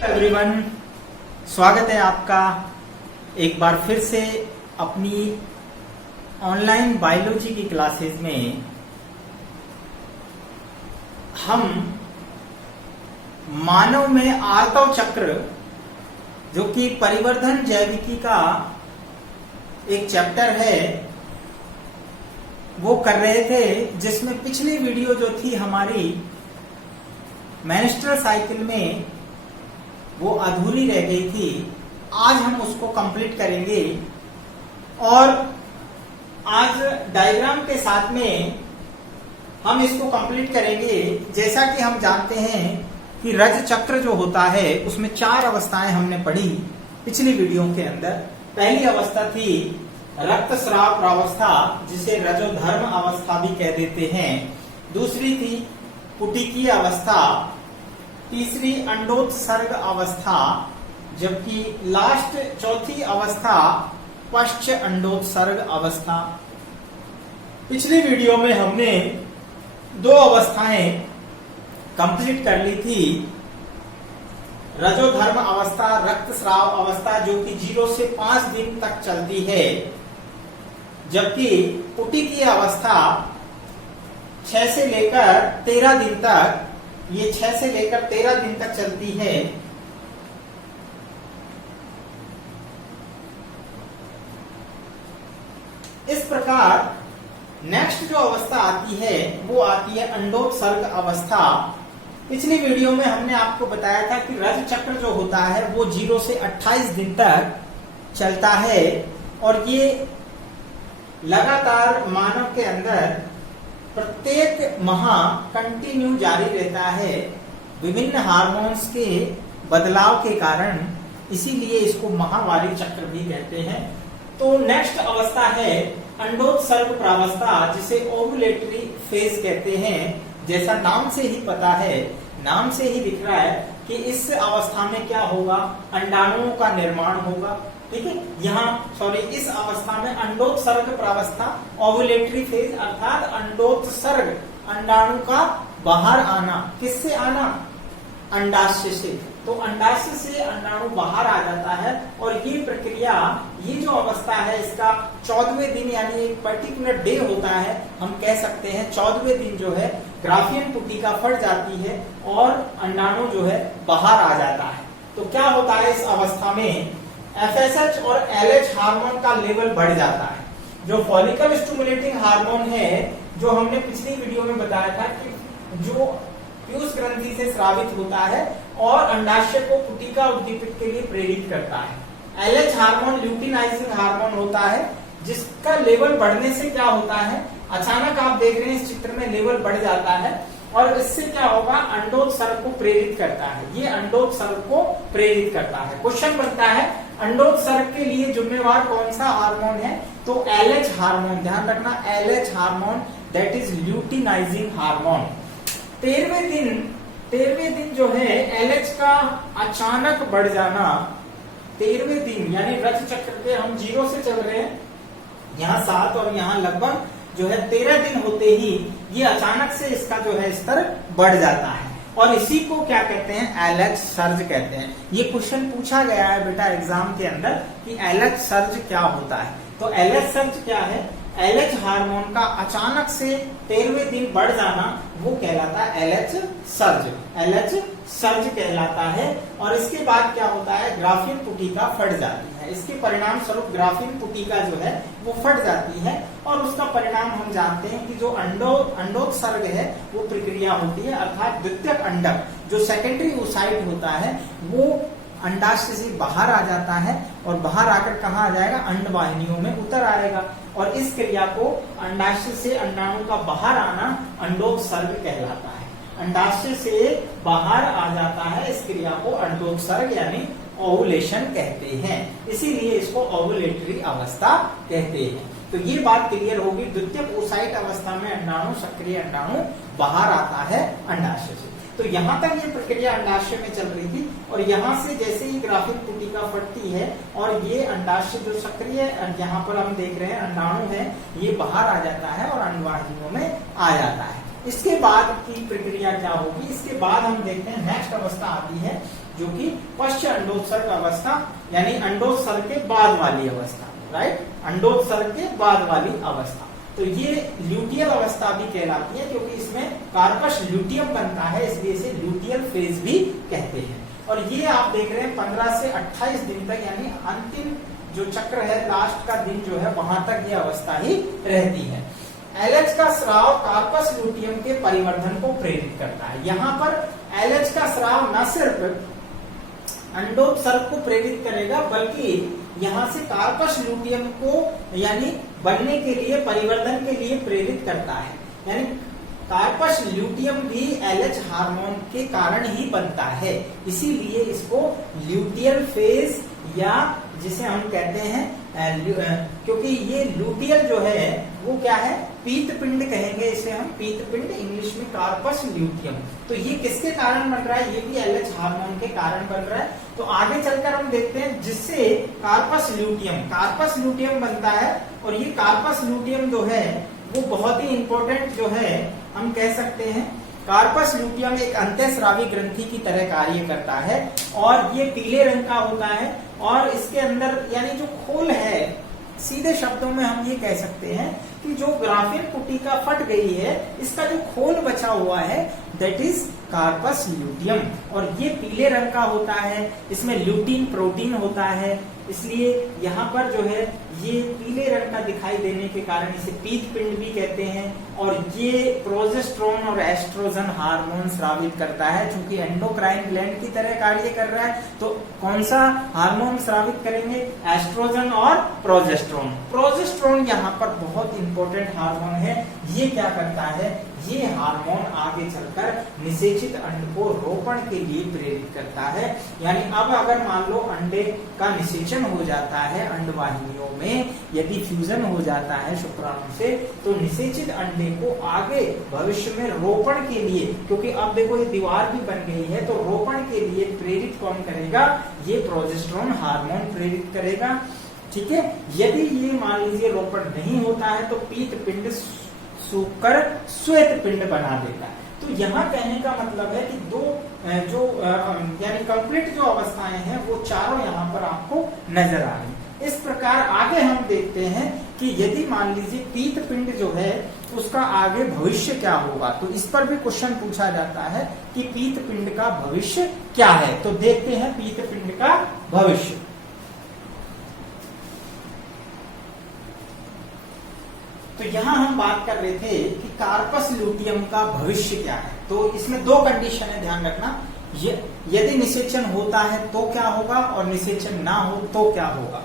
Everyone, स्वागत है आपका एक बार फिर से अपनी ऑनलाइन बायोलॉजी की क्लासेस में। हम मानव में आर्तव चक्र जो कि परिवर्धन जैविकी का एक चैप्टर है वो कर रहे थे, जिसमें पिछली वीडियो जो थी हमारी मेंस्ट्रुअल साइकिल में वो अधूरी रह गई थी। आज हम उसको कंप्लीट करेंगे और आज डायग्राम के साथ में हम इसको कंप्लीट करेंगे। जैसा कि हम जानते हैं कि रज चक्र जो होता है उसमें 4 अवस्थाएं हमने पढ़ी पिछली वीडियो के अंदर। पहली अवस्था थी रक्तस्राव प्रावस्था, जिसे रजोधर्म अवस्था भी कह देते हैं। दूसरी थी पुटिकीय अवस्था, तीसरी अंडोत्सर्ग अवस्था, जबकि लास्ट चौथी अवस्था पश्च अंडोत्सर्ग अवस्था। पिछली वीडियो में हमने 2 अवस्थाएं कंप्लीट कर ली थी, रजोधर्म अवस्था, रक्तस्राव अवस्था, जो कि 0 से 5 दिन तक चलती है, जबकि पुटिकीय अवस्था 6 से लेकर 13 दिन तक, ये 6 से लेकर 13 दिन तक चलती है। इस प्रकार नेक्स्ट जो अवस्था आती है वो आती है अंडोत्सर्ग अवस्था। पिछली वीडियो में हमने आपको बताया था कि रज चक्र जो होता है वो 0 से 28 दिन तक चलता है और ये लगातार मानव के अंदर प्रत्येक माह कंटिन्यू जारी रहता है विभिन्न हार्मोन्स के बदलाव के कारण, इसीलिए इसको माहवारी चक्र भी कहते हैं। तो नेक्स्ट अवस्था है अंडोत्सर्ग प्रावस्था, जिसे ओवुलेटरी फेज कहते हैं। जैसा नाम से ही पता है, नाम से ही दिख रहा है कि इस अवस्था में क्या होगा, अंडाणुओं का निर्माण होगा। ठीक है, इस अवस्था में अंडोत्सर्ग प्रावस्था, ओवुलेटरी फेज अर्थात अंडोत्सर्ग, अंडाणु का बाहर आना। किससे आना? अंडाशय से। तो अंडाशय से अंडाणु बाहर आ जाता है और ये प्रक्रिया, ये जो अवस्था है इसका 14वें दिन, यानी एक पर्टिकुलर डे होता है, हम कह सकते हैं 14वें दिन जो है ग्राफियन पुटिका फट जाती है और अंडाणु जो है बाहर आ जाता है। तो क्या होता है इस अवस्था में, FSH और LH हार्मोन का लेवल बढ़ जाता है। जो फॉलिकल स्टिमुलेटिंग हार्मोन है, जो हमने पिछली वीडियो में बताया था कि जो पीयूष ग्रंथि से स्रावित होता है और अंडाशय को पुटिका उद्दीपित के लिए प्रेरित करता है। LH हार्मोन ल्यूटिनाइजिंग हार्मोन होता है, जिसका लेवल बढ़ने से क्या होता है, अचानक आप देख रहे हैं इस चित्र में लेवल बढ़ जाता है और इससे क्या होगा, अंडोत्सर्ग को प्रेरित करता है। ये अंडोत्सर्ग को प्रेरित करता है। क्वेश्चन बनता है अंडोत्सर्ग के लिए जिम्मेवार कौन सा हार्मोन है, तो LH हार्मोन। ध्यान रखना, LH hormone, that is luteinising hormone. 13वें दिन जो है LH का अचानक बढ़ जाना, 13वें दिन, यानी रज चक्र के हम 0 से चल रहे हैं, यहाँ 7 और यहाँ लगभग जो है 13 दिन होते ही ये अचानक से इसका जो है स्तर बढ़ जाता है और इसी को क्या कहते हैं, LH सर्ज कहते हैं। ये क्वेश्चन पूछा गया है बेटा एग्जाम के अंदर कि LH सर्ज क्या होता है। तो LH सर्ज क्या है, LH हार्मोन का अचानक से 13वें दिन बढ़ जाना, वो कहलाता है LH सर्ज। LH सर्ज कहलाता है और इसके बाद क्या होता है, ग्राफियन पुटिका फट जाती है। इसके परिणाम स्वरूप ग्राफियन पुटिका जो है वो फट जाती है और उसका परिणाम हम जानते हैं कि जो अंडोत्सर्ग है वो प्रक्रिया होती है, अर्थात द्वितीयक अंडक जो सेकेंडरी ओसाइट होता है वो अंडाशय से बाहर आ जाता है और बाहर आकर कहाँ आ जाएगा, अंडवाहिनियों में उतर आएगा और इस क्रिया को अंडाशय से अंडाणु का बाहर आना अंडोत्सर्ग कहलाता है। अंडाशय से बाहर आ जाता है, इस क्रिया को अंडोत्सर्ग यानी ओवुलेशन कहते हैं, इसीलिए इसको ओवुलेटरी अवस्था कहते हैं। तो ये बात क्लियर होगी, द्वितीयक ओसाइट अवस्था में अंडाणु, सक्रिय अंडाणु बाहर आता है अंडाशय से। तो यहाँ तक ये प्रक्रिया अंडाशय में चल रही थी और यहाँ से जैसे ही ग्राफिक पुटिका फटती है और ये अंडाशय जो सक्रिय, यहाँ पर हम देख रहे हैं अंडाणु है, ये बाहर आ जाता है और अंडवाहिनियों में आ जाता है। इसके बाद की प्रक्रिया क्या होगी, इसके बाद हम देखते हैं नेक्स्ट अवस्था आती है जो कि पश्च अंडोत्सर्ग अवस्था यानी अंडोत्सर्ग के बाद वाली अवस्था, राइट, अंडोत्सर्ग के बाद वाली अवस्था। तो ये ल्यूटियल अवस्था भी कहलाती है क्योंकि इसमें कार्पस ल्यूटियम बनता है, इसलिए इसे ल्यूटियल फेज भी कहते हैं। और ये आप देख रहे हैं 15 से 28 दिन तक, यानी अंतिम जो चक्र है, लास्ट का दिन जो है, वहां तक ये अवस्था ही रहती है। एलएच का स्राव कार्पस ल्यूटियम के परिवर्धन को प्रेरित करता है। यहाँ पर एलएच का स्राव न सिर्फ अंडोत्सर्ग को प्रेरित करेगा बल्कि यहाँ से कार्पस ल्यूटियम को यानी बनने के लिए, परिवर्धन के लिए प्रेरित करता है। यानी कार्पस ल्यूटियम भी एलएच हार्मोन के कारण ही बनता है, इसीलिए इसको ल्यूटियल फेज या जिसे हम कहते हैं क्योंकि ये ल्यूटियल जो है वो क्या है, पीत पिंड कहेंगे इसे हम, पीत पिंड, इंग्लिश में कार्पस ल्यूटियम। तो ये किसके कारण बन रहा है, ये भी एलएच हार्मोन के कारण बन रहा है। तो आगे चलकर हम देखते हैं जिससे कार्पस ल्यूटियम बनता है। और ये कार्पस ल्यूटियम जो है वो बहुत ही इंपॉर्टेंट जो है, हम कह सकते हैं कार्पस ल्यूटियम एक अंतःस्रावी ग्रंथि की तरह कार्य करता है और ये पीले रंग का होता है। और इसके अंदर यानी जो खोल है, सीधे शब्दों में हम ये कह सकते हैं कि जो ग्राफिन पुटिका फट गई है, इसका जो खोल बचा हुआ है दैट इज कार्पस ल्यूटियम। और ये पीले रंग का होता है, इसमें ल्यूटीन प्रोटीन होता है, इसलिए यहाँ पर जो है ये पीले रंग का दिखाई देने के कारण इसे पीत पिंड भी कहते हैं। और ये प्रोजेस्टेरोन और एस्ट्रोजन हार्मोन स्रावित करता है, चूंकि एंडोक्राइन ग्लैंड की तरह कार्य कर रहा है। तो कौन सा हार्मोन स्रावित करेंगे, एस्ट्रोजन और प्रोजेस्टेरोन। प्रोजेस्टेरोन यहाँ पर बहुत इंपॉर्टेंट हार्मोन है। ये क्या करता है, ये हार्मोन आगे चलकर निषेचित अंड को रोपण के लिए प्रेरित करता है। यानी अब अगर मान लो अंडे का निषेचन हो जाता है, अंडवाहिनियों में यदि फ्यूजन हो जाता है शुक्राणु से, तो निषेचित अंडे को आगे भविष्य में रोपण के लिए, क्योंकि अब देखो ये दीवार भी बन गई है, तो रोपण के लिए प्रेरित कौन करेगा, ये प्रोजेस्टेरोन हार्मोन प्रेरित करेगा। ठीक है, यदि ये मान लीजिए रोपण नहीं होता है तो पीत पिंड सूखकर श्वेत पिंड बना देता है। तो यहाँ कहने का मतलब है कि दो जो यानी कंप्लीट जो अवस्थाएं हैं वो चारों यहाँ पर आपको नजर आ रही। इस प्रकार आगे हम देखते हैं कि यदि मान लीजिए पीत पिंड जो है उसका आगे भविष्य क्या होगा, तो इस पर भी क्वेश्चन पूछा जाता है कि पीत पिंड का भविष्य क्या है। तो देखते हैं पीत पिंड का भविष्य। तो यहाँ हम बात कर रहे थे कि कार्पस ल्यूटियम का भविष्य क्या है। तो इसमें दो कंडीशन है, ध्यान रखना। यदि निषेचन होता है तो क्या होगा और निषेचन ना हो तो क्या होगा।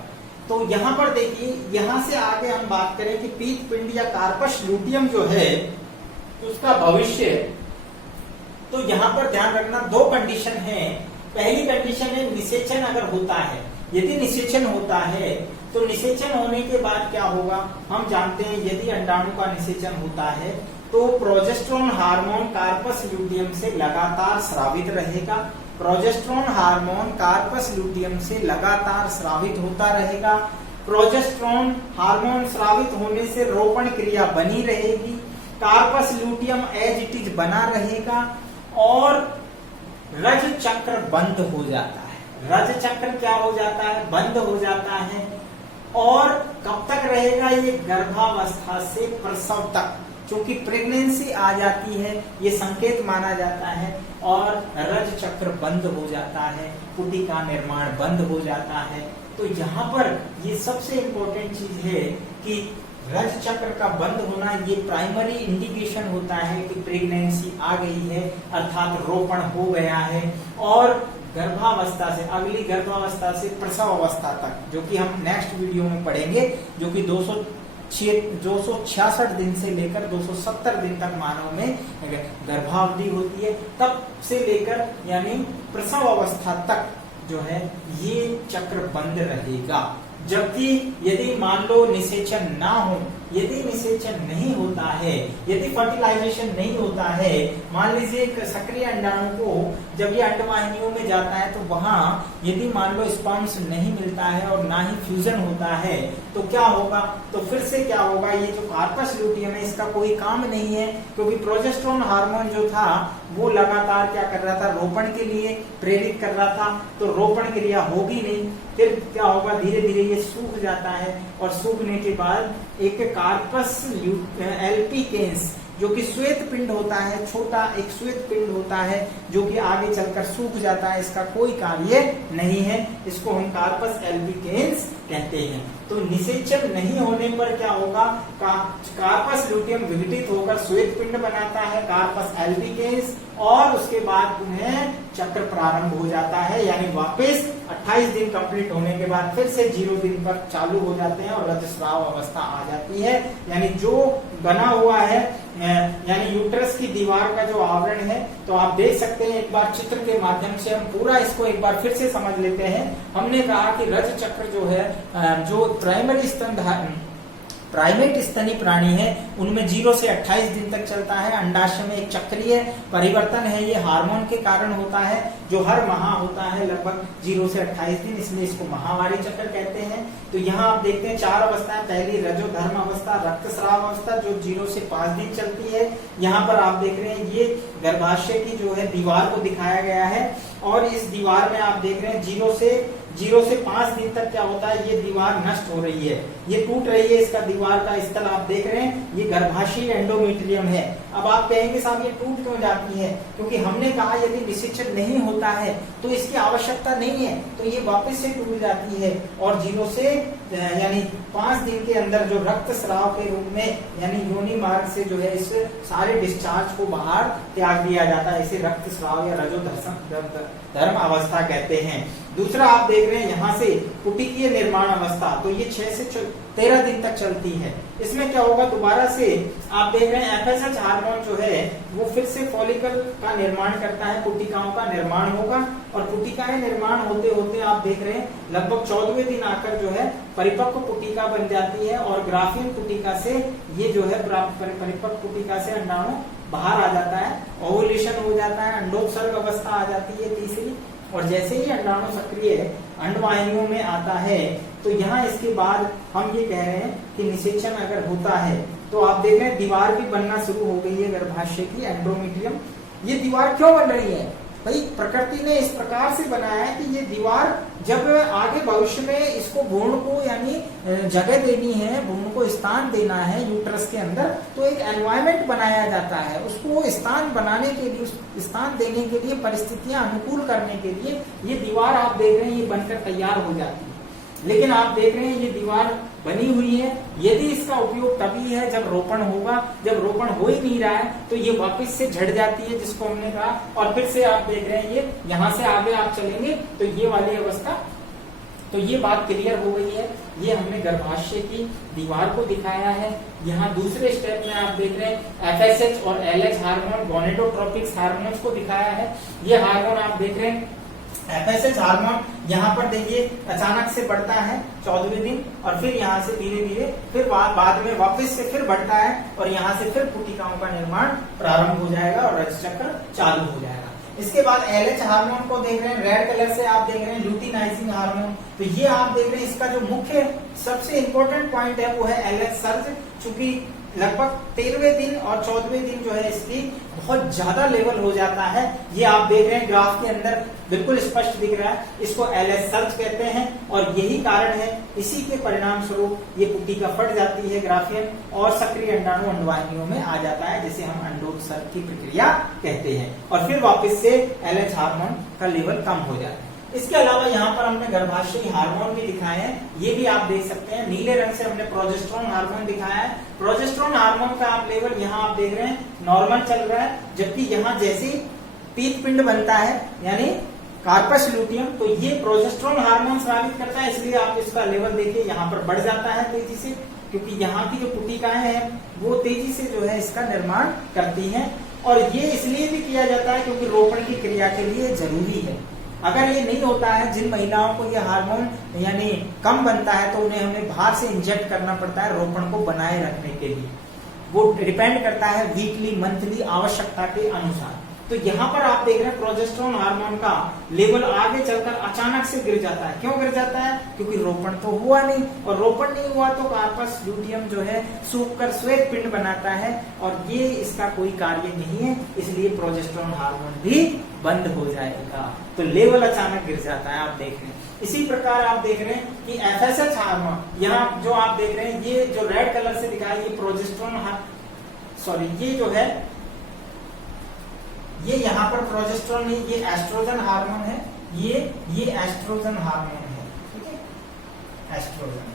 तो यहाँ पर देखिए, यहाँ से आगे हम बात करें कि पीत पिंड या कार्पस ल्यूटियम जो है उसका भविष्य, तो यहाँ पर ध्यान रखना दो कंडीशन है। पहली कंडीशन है निषेचन अगर होता है, यदि निषेचन होता है तो निषेचन होने के बाद क्या होगा, हम जानते हैं यदि अंडाणु का निषेचन होता है तो प्रोजेस्टेरोन हार्मोन कार्पस ल्यूटियम से लगातार स्रावित रहेगा। प्रोजेस्टेरोन हार्मोन कार्पस ल्यूटियम से लगातार स्रावित होता रहेगा। प्रोजेस्टेरोन हार्मोन स्रावित होने से रोपण क्रिया बनी रहेगी, corpus luteum as it is बना रहेगा और रज चक्र बंद हो जाता है। रज चक्र क्या हो जाता है, बंद हो जाता है। और कब तक रहेगा ये, गर्भावस्था से प्रसव तक, क्योंकि प्रेगनेंसी आ जाती है ये संकेत माना जाता है और रज चक्र बंद हो जाता है, पुटिका निर्माण बंद हो जाता है। तो यहाँ पर ये सबसे इंपॉर्टेंट चीज है कि रज चक्र का बंद होना ये प्राइमरी इंडिकेशन होता है कि प्रेगनेंसी आ गई है, अर्थात रोपण हो गया है। और गर्भावस्था से, अगली गर्भावस्था से प्रसव अवस्था तक, जो कि हम नेक्स्ट वीडियो में पढ़ेंगे, जो कि 266 दिन से लेकर 270 दिन तक मानव में गर्भावधि होती है, तब से लेकर यानी प्रसव अवस्था तक जो है ये चक्र बंद रहेगा। जबकि यदि मान लो निषेचन ना हो यदि निषेचन नहीं होता है, यदि फर्टिलाइजेशन नहीं होता है, मान लीजिए एक सक्रिय अंडाणु को जब ये अंडवाहिनियों में जाता है तो वहां यदि मान लो स्पर्म्स नहीं मिलता है और ना ही फ्यूजन होता है तो क्या होगा, तो फिर से क्या होगा, ये जो कार्पस ल्यूटियम है इसका कोई काम नहीं है, क्योंकि प्रोजेस्टेरोन हार्मोन जो था वो लगातार क्या कर रहा था, रोपण के लिए प्रेरित कर रहा था, तो रोपण क्रिया होगी नहीं, फिर क्या होगा, धीरे धीरे ये सूख जाता है और सूखने के बाद एक कार्पस एल्पिकेंस जो कि श्वेत पिंड होता है, छोटा एक श्वेत पिंड होता है जो कि आगे चलकर सूख जाता है, इसका कोई कार्य नहीं है, इसको हम कार्पस एल्बिकेंस कहते हैं। तो निषेचन नहीं होने पर क्या होगा, कार्पस ल्यूटियम विघटित होकर श्वेत पिंड बनाता है, कार्पस एल्बिकेंस, और उसके बाद पुनः चक्र प्रारंभ हो जाता है, यानी वापस 28 दिन कंप्लीट होने के बाद फिर से 0 दिन पर चालू हो जाते हैं और रजस्राव अवस्था आ जाती है। यानी जो बना हुआ है, यानी यूट्रस की दीवार का जो आवरण है, तो आप देख सकते हैं, एक बार चित्र के माध्यम से हम पूरा इसको एक बार फिर से समझ लेते हैं। हमने कहा कि रज चक्र जो है, जो प्राइमेट स्तनी प्राणी है उनमें 0 से 28 दिन तक चलता है। अंडाशय में एक चक्रीय परिवर्तन है, ये हार्मोन के कारण होता है, जो हर माह होता है लगभग 0 से 28 दिन, इसलिए इसको माहवारी चक्र कहते हैं। तो यहाँ आप देखते हैं 4 अवस्थाएं, पहली रजोधर्म अवस्था, रक्तस्राव अवस्था जो 0 से 5 दिन चलती है। यहाँ पर आप देख रहे हैं ये गर्भाशय की जो है दीवार को दिखाया गया है, और इस दीवार में आप देख रहे हैं 0 से 5 दिन तक क्या होता है, ये दीवार नष्ट हो रही है, ये टूट रही है, इसका दीवार का स्थल आप देख रहे हैं, ये गर्भाशय एंडोमेट्रियम है। अब आप कहेंगे साहब ये टूट क्यों जाती है, क्योंकि हमने कहा यदि निषेचन नहीं होता है तो इसकी आवश्यकता नहीं है, तो ये वापस से टूट जाती है, और 0 से यानी 5 दिन के अंदर जो रक्त स्राव के रूप में, यानी योनि मार्ग से जो है इस सारे डिस्चार्ज को बाहर त्याग दिया जाता है, इसे रक्त स्राव या रजोधर्म अवस्था कहते हैं। दूसरा आप देख रहे हैं यहाँ से कुटिकीय निर्माण अवस्था, तो ये 6 से 13 दिन तक चलती है। इसमें क्या होगा, दोबारा से आप देख रहे हैं एफएसएच हार्मोन जो है वो फिर से फॉलिकल का निर्माण करता है, पुटिकाओं का निर्माण होगा, और पुटिकाएं निर्माण होते होते आप देख रहे हैं लगभग 14वें दिन आकर जो है परिपक्व पुटिका बन जाती है, और ग्राफियन पुटिका से ये जो है परिपक्व पुटिका से अंडाणु बाहर आ जाता है, ओवुलेशन हो जाता है, अंडोत्सर्ग अवस्था आ जाती है तीसरी, और जैसे ही अंडाणु सक्रिय अंडवाहिनियों में आता है तो यहाँ इसके बाद हम ये कह रहे हैं कि निषेचन अगर होता है तो आप देख रहे हैं दीवार भी बनना शुरू हो गई है गर्भाशय की, एंडोमेट्रियम। ये दीवार क्यों बन रही है भाई, प्रकृति ने इस प्रकार से बनाया है कि ये दीवार जब आगे भविष्य में इसको भ्रूण को यानी जगह देनी है, भ्रूण को स्थान देना है यूट्रस के अंदर, तो एक एनवायरमेंट बनाया जाता है, उसको स्थान बनाने के लिए, स्थान देने के लिए, परिस्थितियां अनुकूल करने के लिए ये दीवार आप देख रहे हैं ये बनकर तैयार हो जाती है। लेकिन आप देख रहे हैं ये दीवार बनी हुई है, यदि इसका उपयोग तभी है जब रोपण होगा, जब रोपण हो ही नहीं रहा है तो ये वापस से झड़ जाती है, जिसको हमने कहा, और फिर से आप देख रहे हैं ये यहाँ से आगे आप चलेंगे तो ये वाली अवस्था, तो ये बात क्लियर हो गई है। ये हमने गर्भाशय की दीवार को दिखाया है। यहाँ दूसरे स्टेप में आप देख रहे हैं एफएसएच और एलएच हार्मोन, गोनेडोट्रोपिक्स हार्मोन्स को दिखाया है। ये हार्मोन आप देख रहे हैं एफएसएच हार्मोन यहाँ पर देखिए अचानक से बढ़ता है 14वें दिन, और फिर यहाँ से धीरे धीरे फिर बाद में वापस से फिर बढ़ता है, और यहाँ से फिर पुटिकाओं का निर्माण प्रारंभ हो जाएगा और रजचक्र चालू हो जाएगा। इसके बाद एलएच हार्मोन को देख रहे हैं, रेड कलर से आप देख रहे हैं ल्यूटिनाइजिंग हार्मोन, तो ये आप देख रहे हैं इसका जो मुख्य सबसे इंपॉर्टेंट पॉइंट है वो है एलएच सर्ज, चूंकि लगभग 13वें दिन और 14वें दिन जो है इसकी बहुत ज्यादा लेवल हो जाता है। ये आप देख रहे हैं ग्राफ के अंदर बिल्कुल स्पष्ट दिख रहा है, इसको एलएच सर्ज कहते हैं, और यही कारण है, इसी के परिणाम स्वरूप ये पुटिका फट जाती है ग्राफियन, और सक्रिय अंडाणु अंडवाहिनियों में आ जाता है, जिसे हम अंडोत्सर्ग की प्रक्रिया कहते हैं, और फिर वापस से एलएच हार्मोन का लेवल कम हो जाता है। इसके अलावा यहाँ पर हमने गर्भाशयी हार्मोन भी दिखाए हैं, ये भी आप देख सकते हैं, नीले रंग से हमने प्रोजेस्टेरोन हार्मोन दिखाया है। प्रोजेस्टेरोन हार्मोन का आप लेवल यहाँ आप देख रहे हैं नॉर्मल चल रहा है, जबकि यहाँ जैसे पीत पिंड बनता है यानी कार्पस ल्यूटियम, तो ये प्रोजेस्टेरोन हार्मोन स्रावित करता है, इसलिए आप इसका लेवल देखिए यहाँ पर बढ़ जाता है तेजी से, क्योंकि यहाँ की जो पुटिकाएं हैं वो तेजी से जो है इसका निर्माण करती हैं, और ये इसलिए भी किया जाता है क्योंकि रोपण की क्रिया के लिए जरूरी है। अगर ये नहीं होता है, जिन महिलाओं को ये हार्मोन यानी कम बनता है, तो उन्हें हमें बाहर से इंजेक्ट करना पड़ता है रोपण को बनाए रखने के लिए। वो डिपेंड करता है वीकली मंथली आवश्यकता के अनुसार। तो यहाँ पर आप देख रहे हैं प्रोजेस्टेरोन हार्मोन का लेवल आगे चलकर अचानक से गिर जाता है। क्यों गिर जाता है? क्योंकि रोपण तो हुआ नहीं, और रोपण नहीं हुआ तो कार्पस ल्यूटियम जो है सूखकर श्वेत पिंड बनाता है, और ये इसका कोई कार्य नहीं है, इसलिए प्रोजेस्टेरोन हार्मोन भी बंद हो जाएगा। तो लेवल अचानक गिर जाता है, आप देख रहे हैं। इसी प्रकार आप देख रहे हैं कि एफएसएच हार्मोन, यहाँ जो आप देख रहे हैं, ये जो रेड कलर से दिखा है, ये प्रोजेस्टेरोन ये जो है, ये यहाँ पर प्रोजेस्टेरोन नहीं, ये एस्ट्रोजन हार्मोन है, ये एस्ट्रोजन हार्मोन है, ठीक है, एस्ट्रोजन।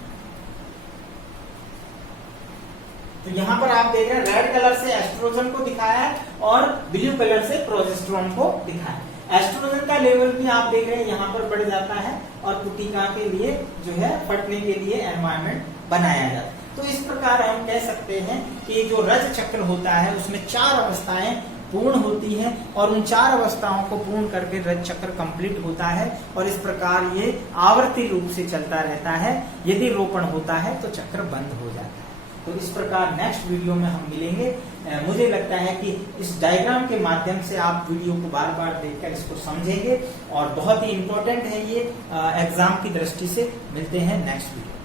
तो यहाँ पर आप देख रहे हैं रेड कलर से एस्ट्रोजन को दिखाया है और ब्लू कलर से प्रोजेस्टेरोन को दिखाया है। एस्ट्रोजन का लेवल भी आप देख रहे हैं यहाँ पर बढ़ जाता है, और पुटिका के लिए जो है फटने के लिए एनवायरमेंट बनाया जाता है। तो इस प्रकार हम कह सकते हैं कि जो रज चक्र होता है उसमें 4 अवस्थाएं पूर्ण होती है, और उन 4 अवस्थाओं को पूर्ण करके रज चक्र कंप्लीट होता है, और इस प्रकार ये आवर्ती रूप से चलता रहता है। यदि रोपण होता है तो चक्र बंद हो जाता है। तो इस प्रकार नेक्स्ट वीडियो में हम मिलेंगे। मुझे लगता है कि इस डायग्राम के माध्यम से आप वीडियो को बार बार देखकर इसको समझेंगे, और बहुत ही इंपॉर्टेंट है ये एग्जाम की दृष्टि से। मिलते हैं नेक्स्ट वीडियो।